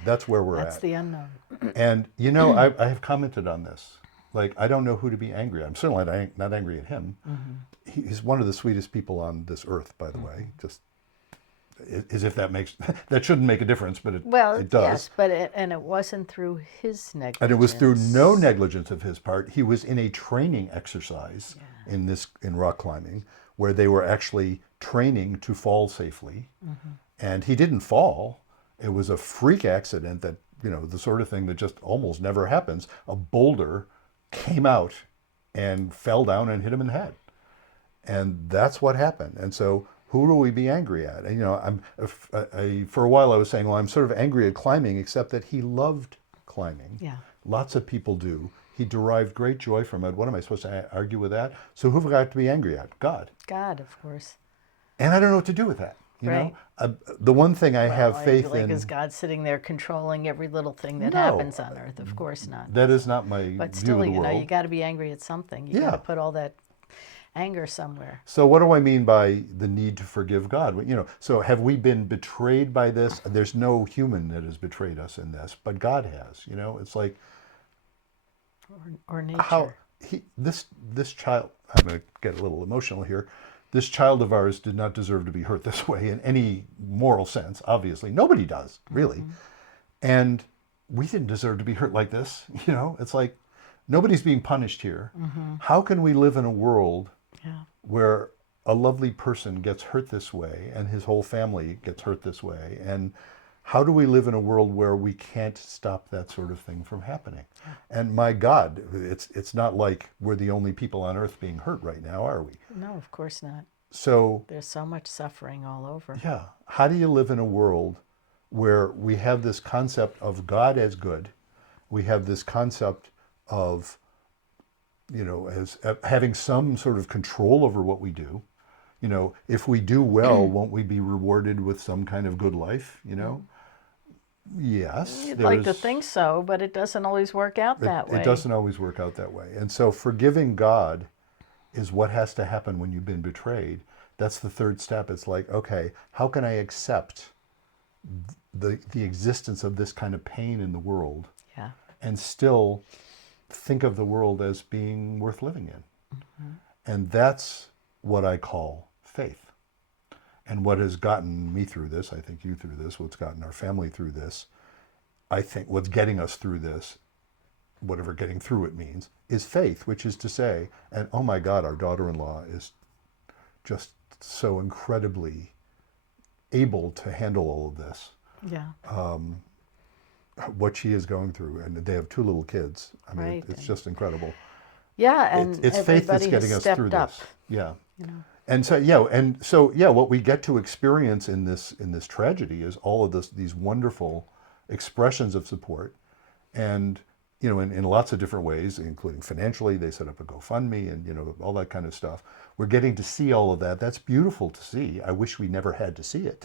That's where we're at. That's the unknown. And, I have commented on this. Like, I don't know who to be angry at. I'm certainly not angry at him. Mm-hmm. He's one of the sweetest people on this earth, by the way. Just as if that shouldn't make a difference, but it does. Yes, but it wasn't through his negligence. And it was through no negligence of his part. He was in a training exercise in rock climbing, where they were actually training to fall safely. Mm-hmm. And he didn't fall. It was a freak accident that, the sort of thing that just almost never happens. A boulder came out and fell down and hit him in the head. And that's what happened. And so who do we be angry at? And, for a while I was saying, well, I'm sort of angry at climbing, except that he loved climbing. Yeah. Lots of people do. He derived great joy from it. What am I supposed to argue with that? So who have I got to be angry at? God. God, of course. And I don't know what to do with that. Right. The one thing I have faith in. Is God sitting there controlling every little thing that happens on earth? Of course not. That is not my But view still, of the world. you got to be angry at something. You got to put all that anger somewhere. So what do I mean by the need to forgive God? So have we been betrayed by this? There's no human that has betrayed us in this, but God has. It's like, or nature. How this child. I'm going to get a little emotional here. This child of ours did not deserve to be hurt this way in any moral sense, obviously. Nobody does, really. Mm-hmm. And we didn't deserve to be hurt like this. It's like nobody's being punished here. Mm-hmm. How can we live in a world where a lovely person gets hurt this way and his whole family gets hurt this way? And how do we live in a world where we can't stop that sort of thing from happening? Yeah. And my God, it's not like we're the only people on earth being hurt right now, are we? No, of course not. So there's so much suffering all over. Yeah. How do you live in a world where we have this concept of God as good? We have this concept of, as having some sort of control over what we do. If we do well, won't we be rewarded with some kind of good life? Yes. You'd like to think so, but it doesn't always work out that way. It doesn't always work out that way. And so forgiving God is what has to happen when you've been betrayed. That's the third step. It's like, okay, how can I accept the existence of this kind of pain in the world and still think of the world as being worth living in? Mm-hmm. And that's what I call faith. And what has gotten me through this, I think you through this, what's gotten our family through this, I think what's getting us through this, whatever getting through it means, is faith, which is to say, and oh my God, our daughter-in-law is just so incredibly able to handle all of this. Yeah. What she is going through, and they have 2 little kids. I mean, right. It's just incredible. Yeah, and it's faith that's getting us through this. Yeah. And so what we get to experience in this tragedy is all of these wonderful expressions of support, and in lots of different ways, including financially. They set up a GoFundMe and all that kind of stuff. We're getting to see all of that. That's beautiful to see. I wish we never had to see it,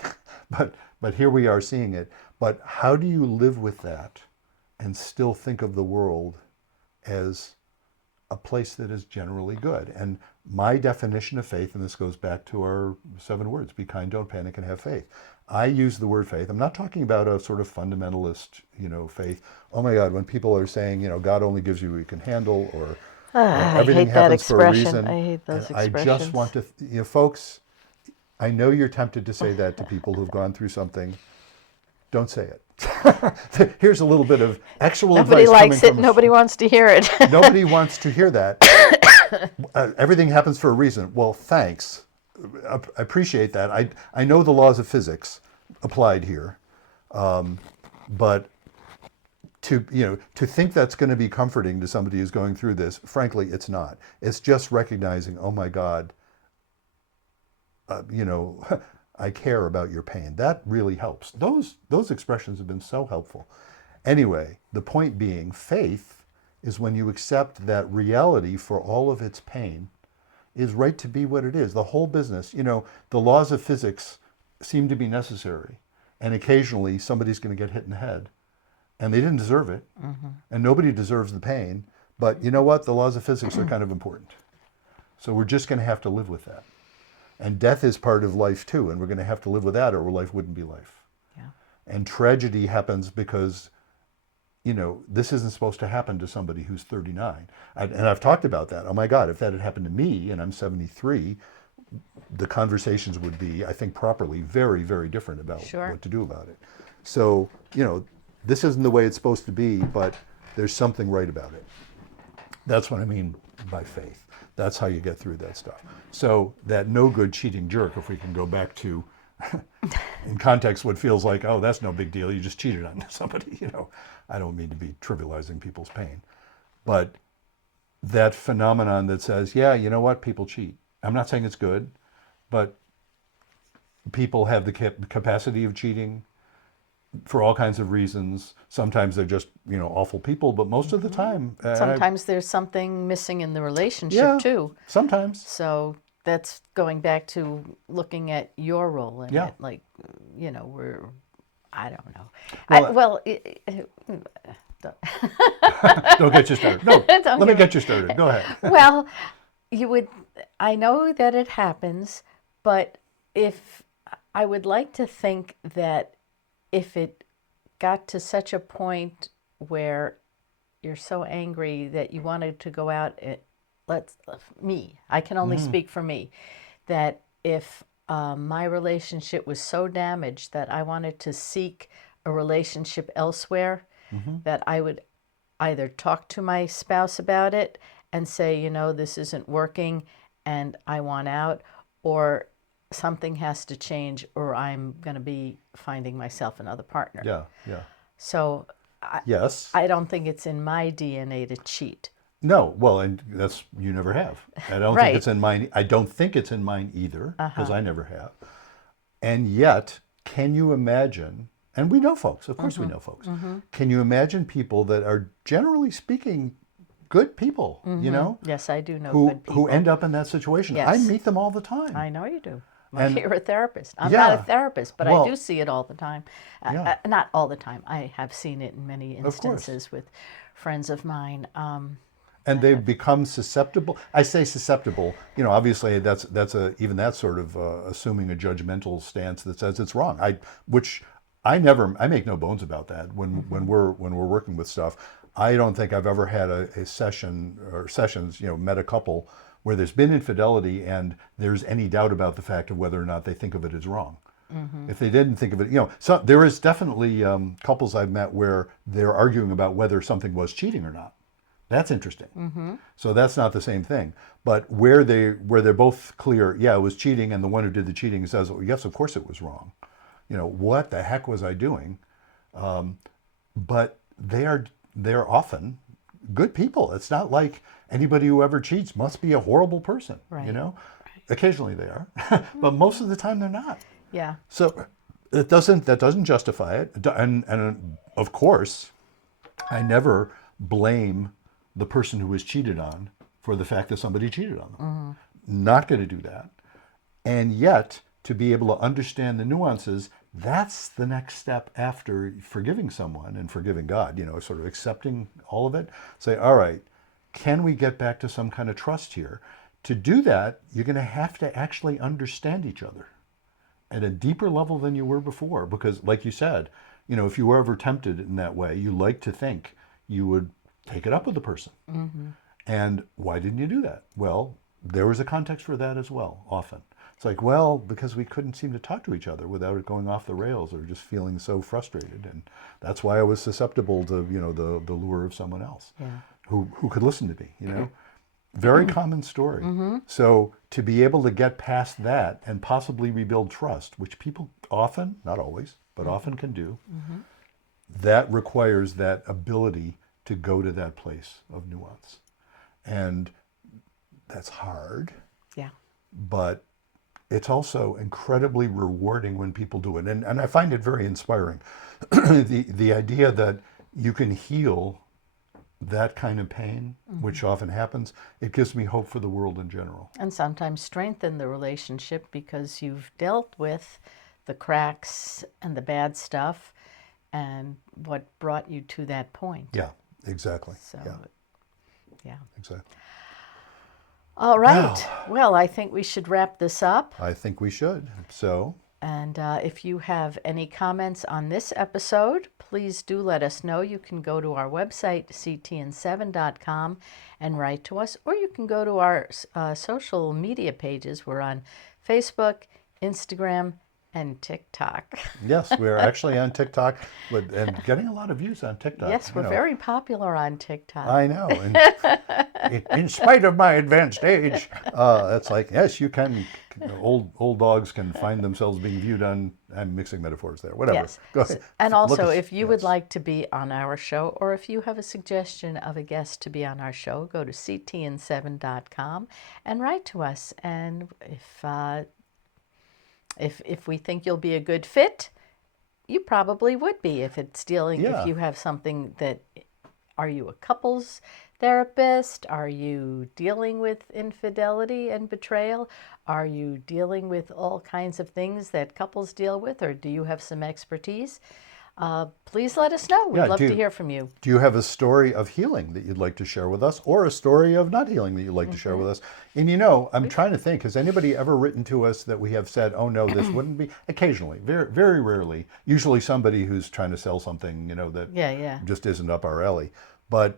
but here we are seeing it. But how do you live with that and still think of the world as a place that is generally good? And my definition of faith, and this goes back to our 7 words, be kind, don't panic, and have faith. I use the word faith. I'm not talking about a sort of fundamentalist, faith. Oh my God, when people are saying, God only gives you what you can handle, or everything happens for a reason. I hate those expressions. I just want to, folks, I know you're tempted to say that to people who've gone through something. Don't say it. Here's a little bit of actual advice. Nobody likes it. Nobody wants to hear it. Nobody wants to hear that. Everything happens for a reason. Well, thanks. I appreciate that. I know the laws of physics applied here, but to think that's going to be comforting to somebody who's going through this, frankly, it's not. It's just recognizing, oh my God, I care about your pain. That really helps. Those expressions have been so helpful. Anyway, the point being, faith is when you accept that reality for all of its pain is right to be what it is. The whole business, the laws of physics seem to be necessary. And occasionally somebody's going to get hit in the head. And they didn't deserve it. And nobody deserves the pain. But you know what? The laws of physics are kind of important. So we're just going to have to live with that. And death is part of life too. And we're going to have to live with that, or life wouldn't be life. Yeah. And tragedy happens because, this isn't supposed to happen to somebody who's 39. And I've talked about that. Oh my God, if that had happened to me and I'm 73, the conversations would be, I think, properly very, very different about what to do about it. So, this isn't the way it's supposed to be, but there's something right about it. That's what I mean by faith. That's how you get through that stuff. So that no good cheating jerk, if we can go back to, in context, what feels like, oh, that's no big deal. You just cheated on somebody, I don't mean to be trivializing people's pain. But that phenomenon that says, yeah, you know what, people cheat. I'm not saying it's good, but people have the capacity of cheating for all kinds of reasons. Sometimes they're just, awful people, but most of the time... Sometimes there's something missing in the relationship, too. Sometimes. So that's going back to looking at your role in Yeah. it. Like, I don't know. Well, don't get you started. No, let me get you started. Go ahead. Well, I know that it happens, but I would like to think that if it got to such a point where you're so angry that you wanted to go out, I can only speak for me, that if my relationship was so damaged that I wanted to seek a relationship elsewhere, that I would either talk to my spouse about it and say, this isn't working and I want out, or something has to change or I'm going to be finding myself another partner. Yeah. So Yes. I don't think it's in my DNA to cheat. No, well, and you never have. I don't think it's in mine. I don't think it's in mine either, because I never have. And yet, can you imagine, and we know folks, of course we know folks, can you imagine people that are, generally speaking, good people, Yes, I do know good people. who end up in that situation? Yes. I meet them all the time. I know you do. You're a therapist. I'm Yeah. not a therapist, but Well, I do see it all the time. Yeah. Not all the time. I have seen it in many Of course. instances with friends of mine. And they've become susceptible. I say susceptible. Obviously that's even that sort of assuming a judgmental stance that says it's wrong. I make no bones about that when we're working with stuff. I don't think I've ever had a session or sessions, met a couple where there's been infidelity and there's any doubt about the fact of whether or not they think of it as wrong. If they didn't think of it, so there is definitely couples I've met where they're arguing about whether something was cheating or not. That's interesting. So that's not the same thing. But where they're both clear, yeah, it was cheating, and the one who did the cheating says, oh, yes, of course it was wrong. What the heck was I doing? But they're often good people. It's not like anybody who ever cheats must be a horrible person. Right. Occasionally they are, but most of the time they're not. Yeah. So that doesn't justify it. And of course, I never blame the person who was cheated on for the fact that somebody cheated on them. Not going to do that. And yet, to be able to understand the nuances, that's the next step after forgiving someone and forgiving God, sort of accepting all of it. Say, all right, can we get back to some kind of trust here? To do that, you're going to have to actually understand each other at a deeper level than you were before. Because like you said, if you were ever tempted in that way, you like to think you would take it up with the person. And why didn't you do that? Well, there was a context for that as well, often. It's like, well, because we couldn't seem to talk to each other without it going off the rails or just feeling so frustrated. And that's why I was susceptible to, the lure of someone else who could listen to me, Very common story. So to be able to get past that and possibly rebuild trust, which people often, not always, but often can do, that requires that ability to go to that place of nuance. And that's hard. Yeah. But it's also incredibly rewarding when people do it. And I find it very inspiring. The idea that you can heal that kind of pain, which often happens, it gives me hope for the world in general. And sometimes strengthen the relationship because you've dealt with the cracks and the bad stuff and what brought you to that point. Yeah, exactly. So, Yeah, yeah. exactly. All right. Well, I think we should wrap this up. I think we should. So, And if you have any comments on this episode, please do let us know. You can go to our website, ctn7.com, and write to us, or you can go to our social media pages. We're on Facebook, Instagram, and TikTok. yes, we're actually on TikTok and getting a lot of views on TikTok. Yes, we're very popular on TikTok. I know. And in spite of my advanced age, it's like, yes, you can. Old dogs can find themselves being viewed on. I'm mixing metaphors there. Whatever. Yes. Go ahead. And also, if you would yes. like to be on our show, or if you have a suggestion of a guest to be on our show, go to ctn7.com and write to us. And if we think you'll be a good fit, you probably would be. If it's dealing, Yeah. if you have something that, are you a couples therapist? Are you dealing with infidelity and betrayal? Are you dealing with all kinds of things that couples deal with, or do you have some expertise? Please let us know. We'd Yeah, love to hear from you. Do you have a story of healing that you'd like to share with us, or a story of not healing that you'd like to share with us? And I'm trying to think, has anybody ever written to us that we have said, oh no, this wouldn't be? Occasionally, very, very rarely. Usually somebody who's trying to sell something, that just isn't up our alley. But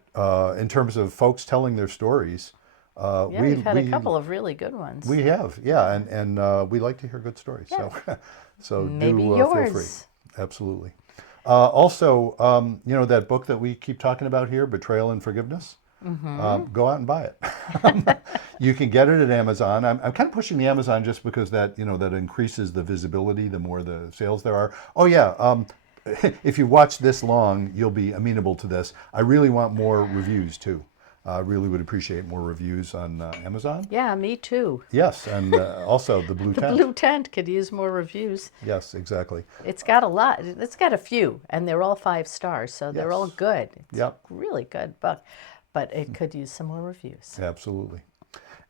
in terms of folks telling their stories, we've had a couple of really good ones. We have, yeah, and we like to hear good stories. Yes. So Maybe do yours. feel free. Absolutely. Also, that book that we keep talking about here, Betrayal and Forgiveness, go out and buy it. You can get it at Amazon. I'm kind of pushing the Amazon just because that increases the visibility the more the sales there are. Oh yeah, if you watch this long, you'll be amenable to this. I really want more reviews too. I really would appreciate more reviews on Amazon. Yeah, me too. Yes, and also the Blue Tent. The Blue Tent could use more reviews. Yes, exactly. It's got a lot. It's got a few, and they're all 5 stars, so they're all good. It's Yep. really good book, but it could use some more reviews. Absolutely.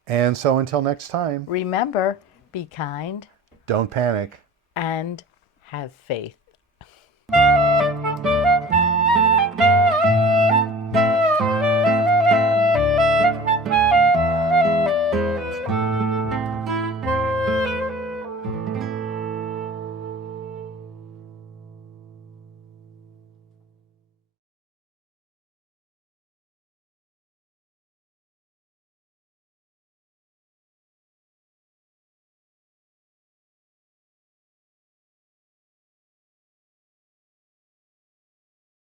And so until next time, Remember, be kind don't panic. and have faith.